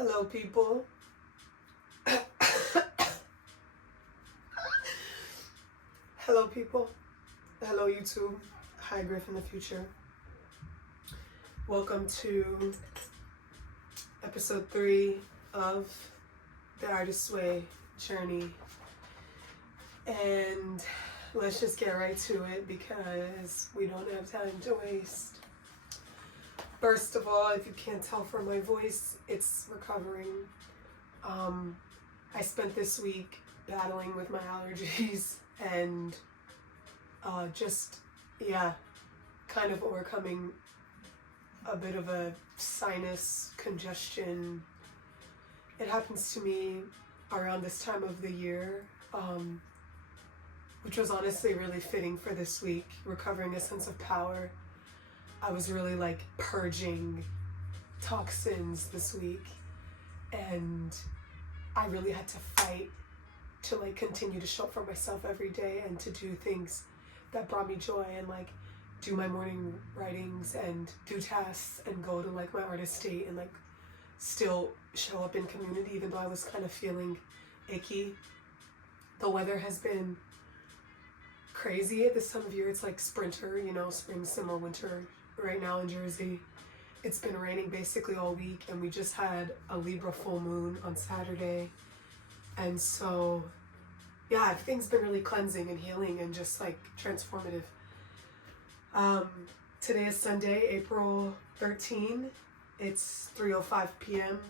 Hello, people. Hello, people. Hello, YouTube. Hi, Griff in the future. Welcome to episode 3 of the Artist's Way journey. And let's just get right to it because we don't have time to waste. First of all, if you can't tell from my voice, it's recovering. I spent this week battling with my allergies and kind of overcoming a bit of a sinus congestion. It happens to me around this time of the year, which was honestly really fitting for this week, recovering a sense of power. I was really like purging toxins this week, and I really had to fight to like continue to show up for myself every day and to do things that brought me joy and like do my morning writings and do tasks and go to like my artist state and like still show up in community even though I was kind of feeling icky. The weather has been crazy at this time of year. It's like sprinter, spring, summer, winter right now in Jersey. It's been raining basically all week, and we just had a Libra full moon on Saturday. And so, yeah, everything's been really cleansing and healing and just like transformative. Today is Sunday, April 13. It's 3:05 p.m.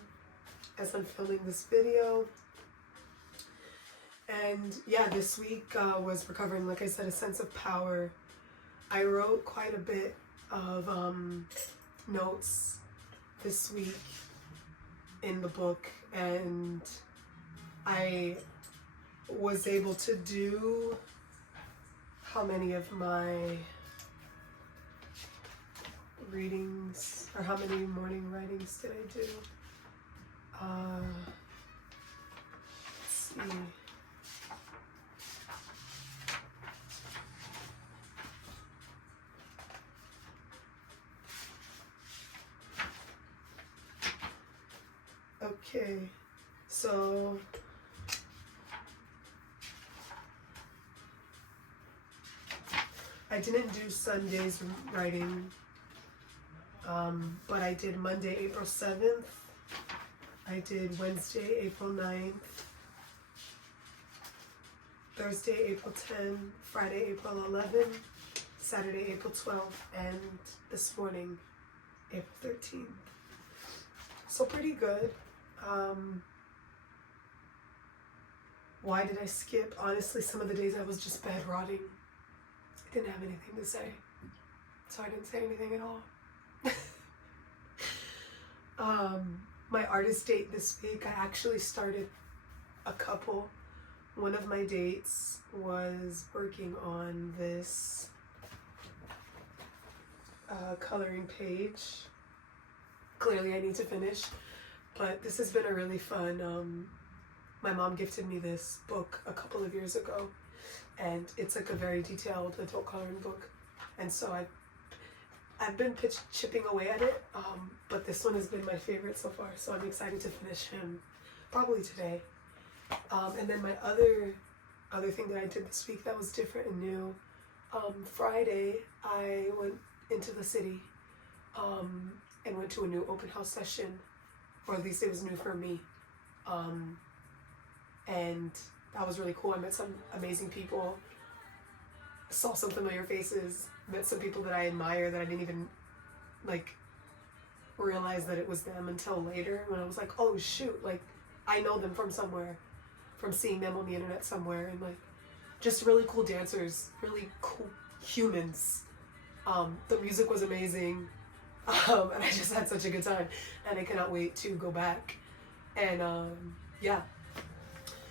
as I'm filming this video. And yeah, this week was recovering, like I said, a sense of power. I wrote quite a bit of notes this week in the book, and I was able to do how many of my readings, or how many morning writings did I do? Let's see. Okay, so I didn't do Sunday's writing, but I did Monday, April 7th. I did Wednesday, April 9th. Thursday, April 10th. Friday, April 11th. Saturday, April 12th. And this morning, April 13th. So pretty good. Why did I skip? Honestly, some of the days I was just bed rotting. I didn't have anything to say, so I didn't say anything at all. My artist date this week, I actually started a couple. One of my dates was working on this coloring page. Clearly I need to finish, but this has been a really fun, my mom gifted me this book a couple of years ago, and it's like a very detailed adult coloring book, and so I've been chipping away at it, but this one has been my favorite so far, so I'm excited to finish him probably today. And then my other thing that I did this week that was different and new, Friday I went into the city and went to a new open house session, or at least it was new for me, and that was really cool. I met some amazing people, saw some familiar faces, met some people that I admire that I didn't even like realize that it was them until later, when I was like, oh shoot, like I know them from somewhere, from seeing them on the internet somewhere, and like just really cool dancers, really cool humans. The music was amazing, and I just had such a good time, and I cannot wait to go back. And yeah,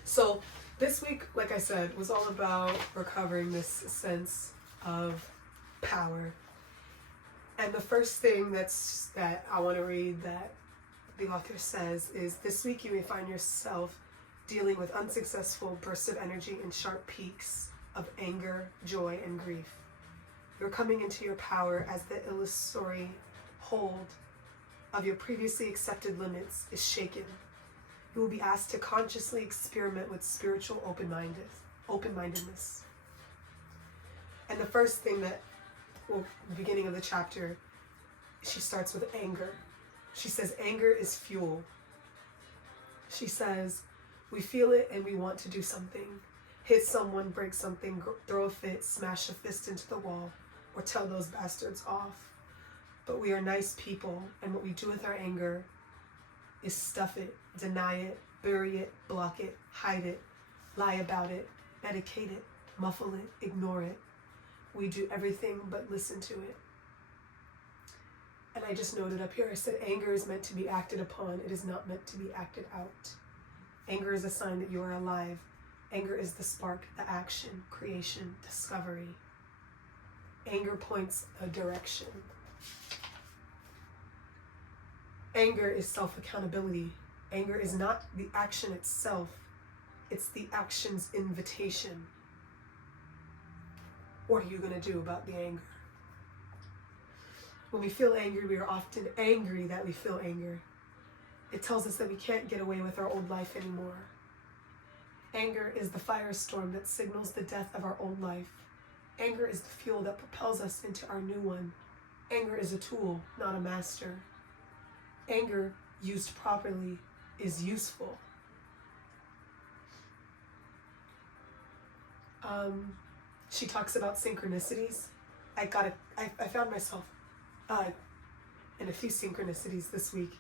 so this week, like I said, was all about recovering this sense of power. And the first thing that I want to read that the author says is, this week you may find yourself dealing with unsuccessful bursts of energy and sharp peaks of anger, joy, and grief. You're coming into your power as the illusory hold of your previously accepted limits is shaken. You will be asked to consciously experiment with spiritual open-mindedness. And the first thing that, well, the beginning of the chapter, she starts with anger. She says, anger is fuel. She says, we feel it and we want to do something. Hit someone, break something, throw a fit, smash a fist into the wall, or tell those bastards off. But we are nice people, and what we do with our anger is stuff it, deny it, bury it, block it, hide it, lie about it, medicate it, muffle it, ignore it. We do everything but listen to it. And I just noted up here, I said anger is meant to be acted upon. It is not meant to be acted out. Anger is a sign that you are alive. Anger is the spark, the action, creation, discovery. Anger points a direction. Anger is self-accountability. Anger is not the action itself. It's the action's invitation. What are you going to do about the anger? When we feel angry, we are often angry that we feel anger. It tells us that we can't get away with our old life anymore. Anger is the firestorm that signals the death of our old life. Anger is the fuel that propels us into our new one. Anger is a tool, not a master. Anger, used properly, is useful. She talks about synchronicities. I found myself in a few synchronicities this week.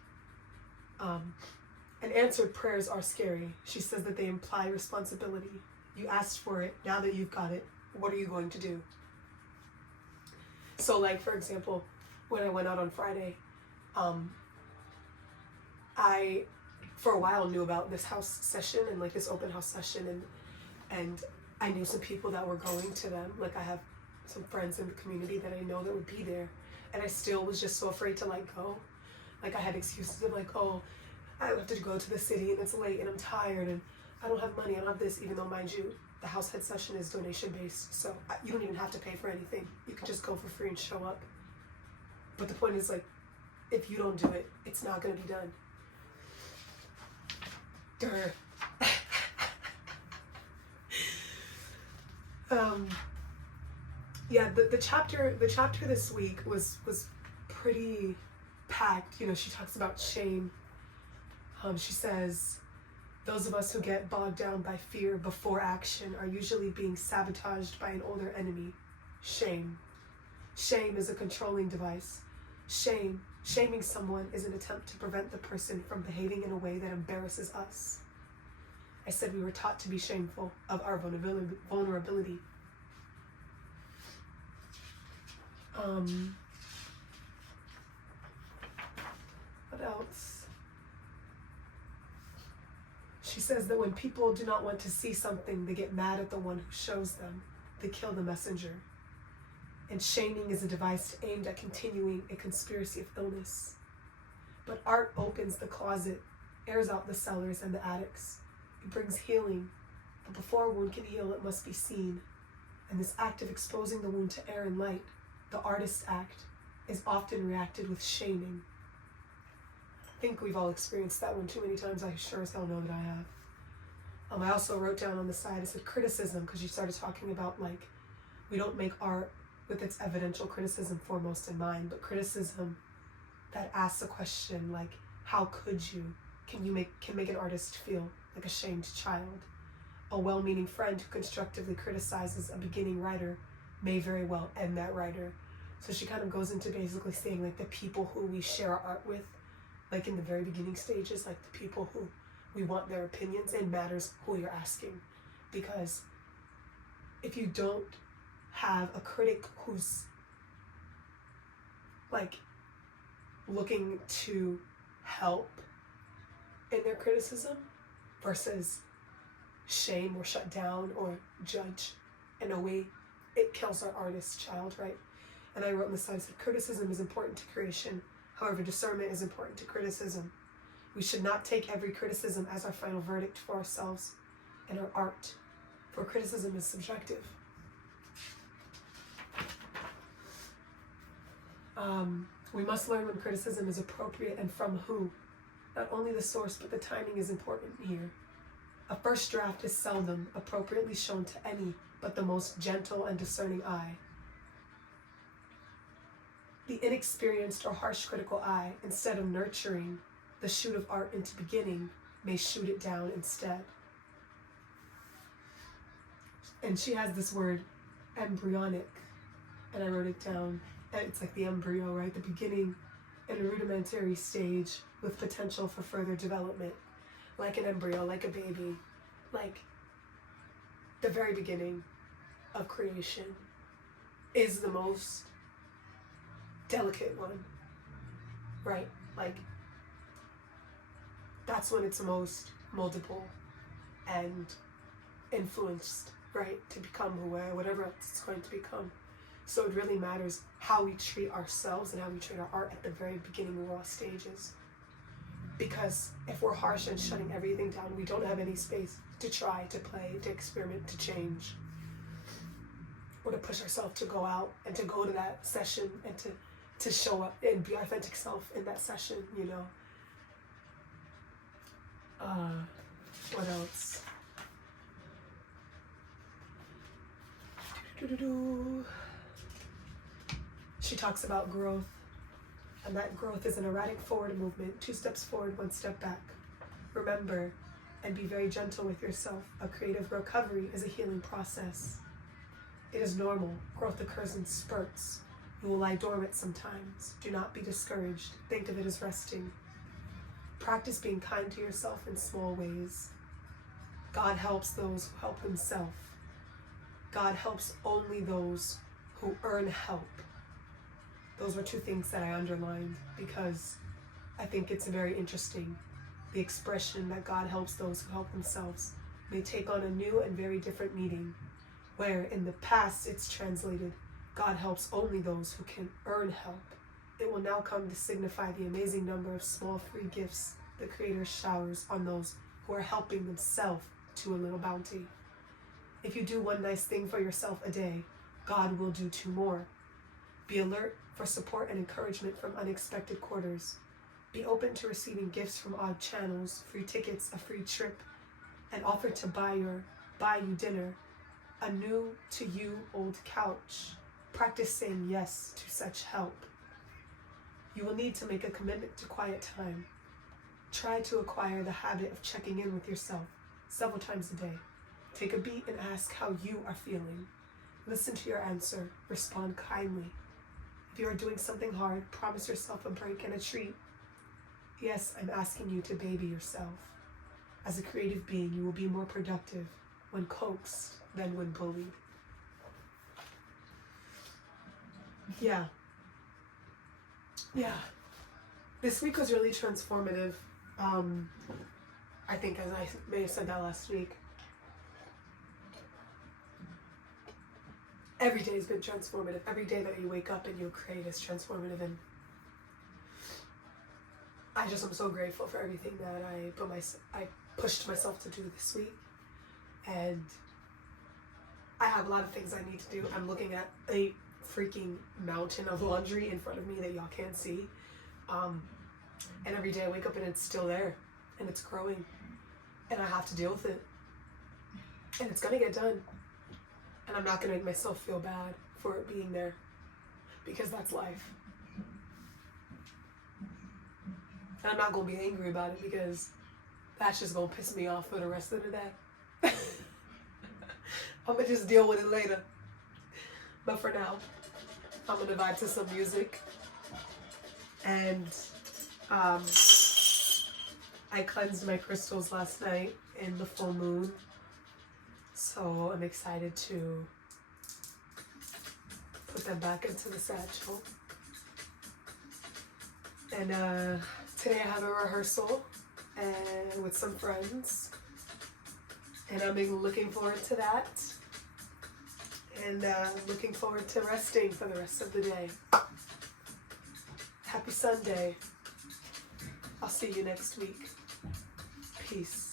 And answered prayers are scary. She says that they imply responsibility. You asked for it. Now that you've got it, what are you going to do? So, like, for example, when I went out on Friday, I, for a while, knew about this house session and, like, this open house session. And I knew some people that were going to them. Like, I have some friends in the community that I know that would be there. And I still was just so afraid to, like, go. Like, I had excuses of, like, oh, I have to go to the city and it's late and I'm tired and I don't have money, I don't have this, even though, mind you, the house head session is donation based, so you don't even have to pay for anything. You can just go for free and show up. But the point is, like, if you don't do it, it's not going to be done. Yeah, the chapter this week was pretty packed. You know, she talks about shame. She says, those of us who get bogged down by fear before action are usually being sabotaged by an older enemy, shame. Shame is a controlling device. Shaming someone is an attempt to prevent the person from behaving in a way that embarrasses us. I said we were taught to be shameful of our vulnerability. What else? She says that when people do not want to see something, they get mad at the one who shows them. They kill the messenger. And shaming is a device aimed at continuing a conspiracy of illness. But art opens the closet, airs out the cellars and the attics. It brings healing. But before a wound can heal, it must be seen. And this act of exposing the wound to air and light, the artist's act, is often reacted with shaming. I think we've all experienced that one too many times. I sure as hell know that I have. I also wrote down on the side, I said criticism, because you started talking about, like, we don't make art with its evidential criticism foremost in mind, but criticism that asks a question like, how could you? Can make an artist feel like a shamed child? A well-meaning friend who constructively criticizes a beginning writer may very well end that writer. So she kind of goes into basically saying, like, the people who we share our art with, like in the very beginning stages, like the people who we want their opinions, it matters who you're asking. Because if you don't have a critic who's like looking to help in their criticism versus shame or shut down or judge, in a way, it kills our artist child, right? And I wrote on the side, I said, criticism is important to creation. However, discernment is important to criticism. We should not take every criticism as our final verdict for ourselves and our art, for criticism is subjective. We must learn when criticism is appropriate and from who. Not only the source, but the timing is important here. A first draft is seldom appropriately shown to any but the most gentle and discerning eye. The inexperienced or harsh critical eye, instead of nurturing the shoot of art into beginning, may shoot it down instead. And she has this word, embryonic, and I wrote it down. It's like the embryo, right? The beginning in a rudimentary stage with potential for further development. Like an embryo, like a baby, like the very beginning of creation is the most delicate one, right? Like that's when it's most moldable and influenced, right? To become whatever else it's going to become. So it really matters how we treat ourselves and how we treat our art at the very beginning raw stages. Because if we're harsh and shutting everything down, we don't have any space to try, to play, to experiment, to change, or to push ourselves to go out and to go to that session and to show up and be authentic self in that session, you know. What else? She talks about growth, and that growth is an erratic forward movement, 2 steps forward, 1 step back. Remember, and be very gentle with yourself. A creative recovery is a healing process. It is normal. Growth occurs in spurts. You will lie dormant sometimes. Do not be discouraged. Think of it as resting. Practice being kind to yourself in small ways. God helps those who help themselves. God helps only those who earn help. Those were 2 things that I underlined because I think it's very interesting. The expression that God helps those who help themselves may take on a new and very different meaning, where in the past it's translated, God helps only those who can earn help. It will now come to signify the amazing number of small free gifts the Creator showers on those who are helping themselves to a little bounty. If you do 1 nice thing for yourself a day, God will do 2 more. Be alert for support and encouragement from unexpected quarters. Be open to receiving gifts from odd channels, free tickets, a free trip, and offer to buy you dinner, a new to you old couch. Practice saying yes to such help. You will need to make a commitment to quiet time. Try to acquire the habit of checking in with yourself several times a day. Take a beat and ask how you are feeling. Listen to your answer. Respond kindly. If you are doing something hard, promise yourself a break and a treat. Yes, I'm asking you to baby yourself. As a creative being, you will be more productive when coaxed than when bullied. Yeah. This week was really transformative. I think, as I may have said that last week, every day has been transformative. Every day that you wake up and you create is transformative, and I just am so grateful for everything that I pushed myself to do this week. And I have a lot of things I need to do. I'm looking at a freaking mountain of laundry in front of me that y'all can't see. And every day I wake up and it's still there and it's growing and I have to deal with it. And it's gonna get done. And I'm not gonna make myself feel bad for it being there, because that's life. And I'm not gonna be angry about it, because that's just gonna piss me off for the rest of the day. I'm gonna just deal with it later. But for now, I'm gonna vibe to some music. And I cleansed my crystals last night in the full moon. So I'm excited to put them back into the satchel. And today I have a rehearsal and with some friends. And I'm looking forward to that. And looking forward to resting for the rest of the day. Happy Sunday. I'll see you next week. Peace.